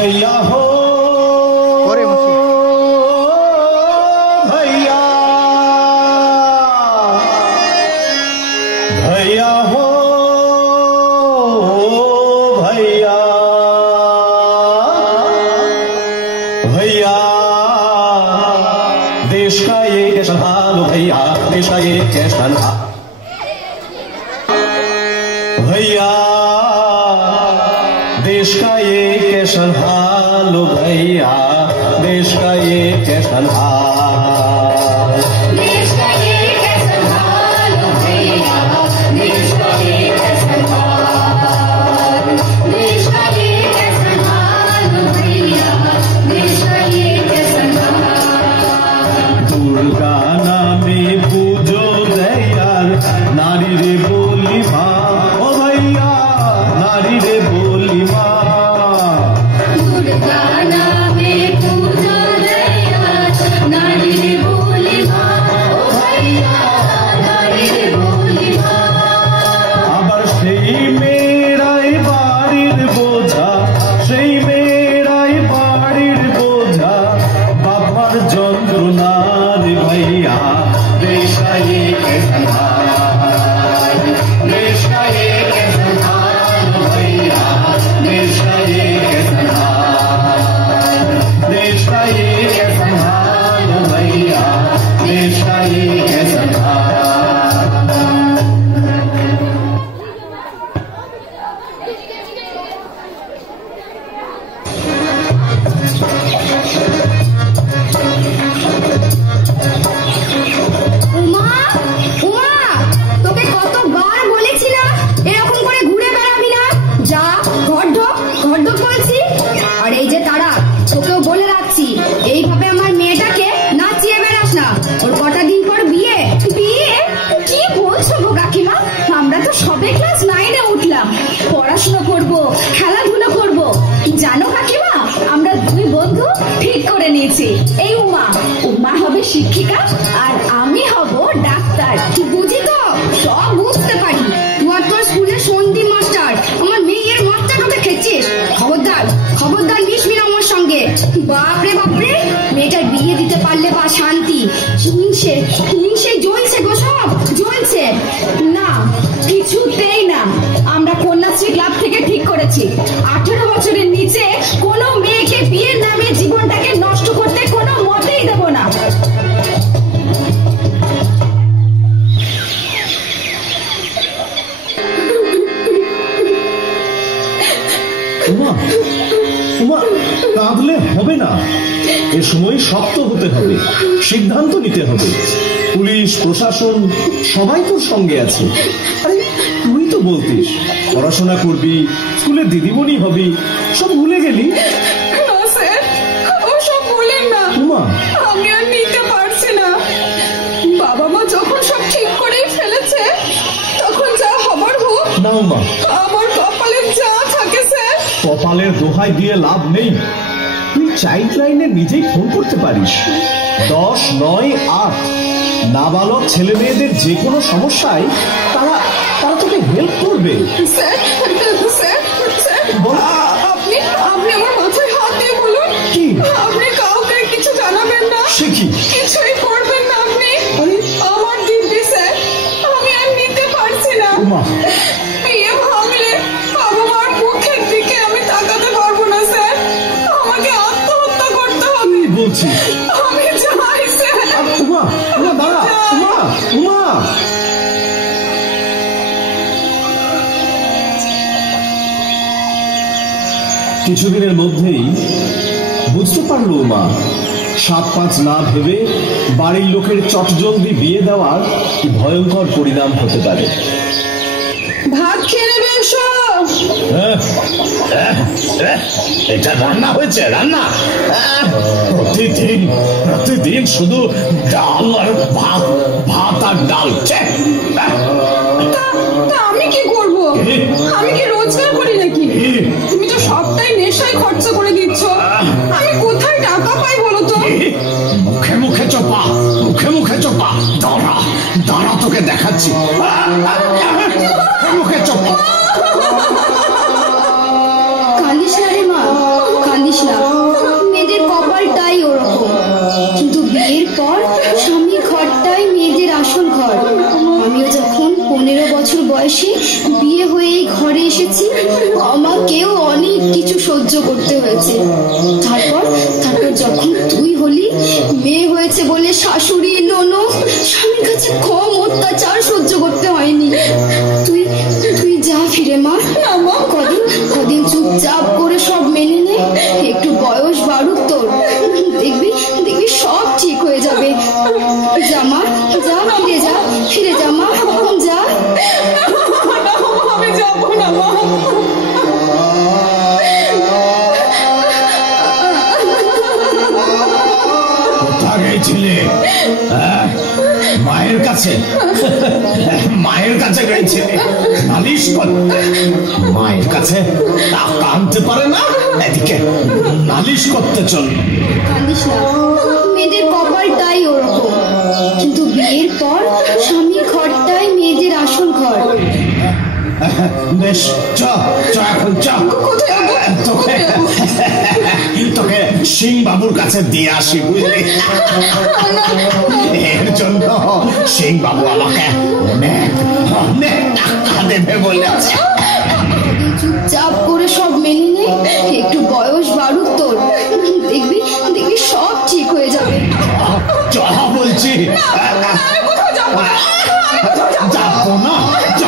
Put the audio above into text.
भैया हो भैया, भैया हो भैया, भैया देश का ये कैसा हाल भैया, देश का ये कैसा हाल भैया, देश का ये कैसा हाल भैया, देश का ये कैसा हाल, देश का ये कैसा हाल भैया, देश का ये कैसा हाल, देश का ये कैसा हाल भैया, देश का ये कैसा हाल। दुर्गा नामे पूजो दयाल, नारी रे बोली माँ ओ भैया, नारी रे बोली माँ। दुर्गा नामे पूजो दयाल, नारी रे बोली माँ ओ भैया, नारी रे बोली माँ। আবার সেই মেয়েরাই বাড়ির বোঝা, সেই মেয়েরাই বাড়ির বোঝা, বাবার যন্ত্রণার भैया, देश का ये कैसा हाल, देश का ये कैसा हाल भैया, देश का ये कैसा हाल, देश का ये कैसा हाल भैया, देश का ये कैसा हाल। উমা, উমা, তোকে কতবার বলেছিলাম এরকম করে ঘুরে বেড়াবি না, যা ঘর ঢোক বলছি। আর এই যে তারা, তোকেও বলে রাখছি, এইভাবে আমার মেয়েটাকে নাচিয়ে বেড়াস না, ওর কটা দিন পর বিয়ে। বিয়ে কি বলছো গো কাকিমা, আমরা তো সবে ক্লাস 9-এ উঠলাম, পড়াশোনা করব, খেলাধুলা করব। জানো কাকিমা, আমরা দুই বন্ধু ঠিক করে নিয়েছি, এই উমা হবে শিক্ষিকা আর আমি হব ডাক্তার। বুঝি তো, সব বুঝতে পারি। তুই আর তোর স্কুলের সন্দীপ মাস্টার আমার মেয়ের মাস্টারকে খেয়েছিস। খবরদার খবরদার মিশবি না আমার সঙ্গে। বাপরে বাপরে, মেয়েটার বিয়ে দিতে পারলে বা শান্তি। হিংসে হিংসে জ্বলছে গো, সব জ্বলছে। না, কিছুতেই না। আমরা কন্যাশ্রী ক্লাব থেকে ঠিক করেছি, 18 বছরের নিচে কোনো মেয়েকে বিয়ের নামে জীবনটাকে নষ্ট করতে কোনো মতেই দেব না। উমা, উমা, কাঁদলে হবে না। এ সময় শক্ত হতে হবে, সিদ্ধান্ত নিতে হবে। পুলিশ প্রশাসন সবাই তোর সঙ্গে আছে। আরে তুই তো বলতিস পড়াশোনা করবি, স্কুলে দিদিমণি হবি, সব ভুলে গেলি। না স্যার, ওসব বলেন না। উমা, আমি আর নিতে পারছি না। বাবা মা যখন সব ঠিক করেই ফেলেছে, তখন যা হবার হোক। না উমা, আমার কপালে যা থাকে স্যার। কপালের দোহাই দিয়ে লাভ নেই। তুই চাইল্ড লাইনে নিজেই ফোন করতে পারিস, 10-9-8। নাবালক ছেলে মেয়েদের যে কোনো সমস্যায় তারা তোকে হেল্প করবে। স্যার স্যার স্যার, বল। আপনি আপনি আমার মাথায় হাত দিয়ে বলুন, কি? আপনি কাউকে কিছু জানাবেন না, সে কি? কিছুই করবেন না আপনি। আরে, আমার দিদি স্যার, আমি আর নিতে পারছি না। উমা, বিয়ে ভাঙলে বাবা মার মুখের দিকে আমি তাকাতে পারবো না স্যার, আমাকে আত্মহত্যা করতে হবে। কি বলছিস? আমি চাই স্যার। উমা, উমা দাঁড়া, উমা, উমা। কিছুদিনের মধ্যেই বুঝতে পারলো উমা, 7-5 না ভেবে বাড়ির লোকের চটজলদি বিয়ে দেওয়ার কি ভয়ঙ্কর পরিণাম হতে পারে। ভাত খেয়ে নেবে এসো। এটা রান্না হয়েছে, রান্না। প্রতিদিন শুধু ডাল আর ভাত, ভাত আর ডাল। তা আমি কি করবো? আমি কি রোজগার করি নাকি? তুমি তো সবটাই নেশায় খরচা করে দিচ্ছ, আমি কোথায় টাকা পাই বলো তো? মুখে মুখে চোপা, মুখে মুখে চোপা। দাঁড়া দাঁড়া, তোকে দেখাচ্ছি। মুখে চোপা। কাঁদিস না রে মা, কাঁদিস পেয়েছি আমাকেও অনেক কিছু সহ্য করতে হয়েছে। তারপর যখন তুই হলি, মেয়ে হয়েছে বলে শাশুড়ি ননদ স্বামীর কাছে কম অত্যাচার সহ্য করতে হয়নি। তুই তুই যা ফিরে মা, কদিন চুপচাপ করে সব মেনে নে, একটু বয়স বাড়ুক তোর, দেখবি সব ঠিক হয়ে যাবে। যা মা, যা, ফিরে যা মা, যা। আমি যাবো না মা। কোথায় গেছিলে? মায়ের কাছে? মায়ের কাছে গেছিলে নালিশ করতে? মায়ের কাছে টাকা আনতে পারে না, এদিকে নালিশ করতে চলল। কান্দিস না, মেয়েদের কপালটাই ওরকম। কিন্তু বিয়ের পর স্বামীর ঘরটাই মেয়েদের আসল ঘর। বেশ, চ এখন চ। তোকে সিং বাবুর কাছে দিয়ে আসি, বুঝলি? এর জন্য সিং বাবু আমাকে অনেক টাকা দেবে বলেছে। চুপচাপ করে সব মেনে নে, একটু বয়স বাড়ুক তোর, দেখবি সব ঠিক হয়ে যাবে। চ বলছি। যাবো না, চ।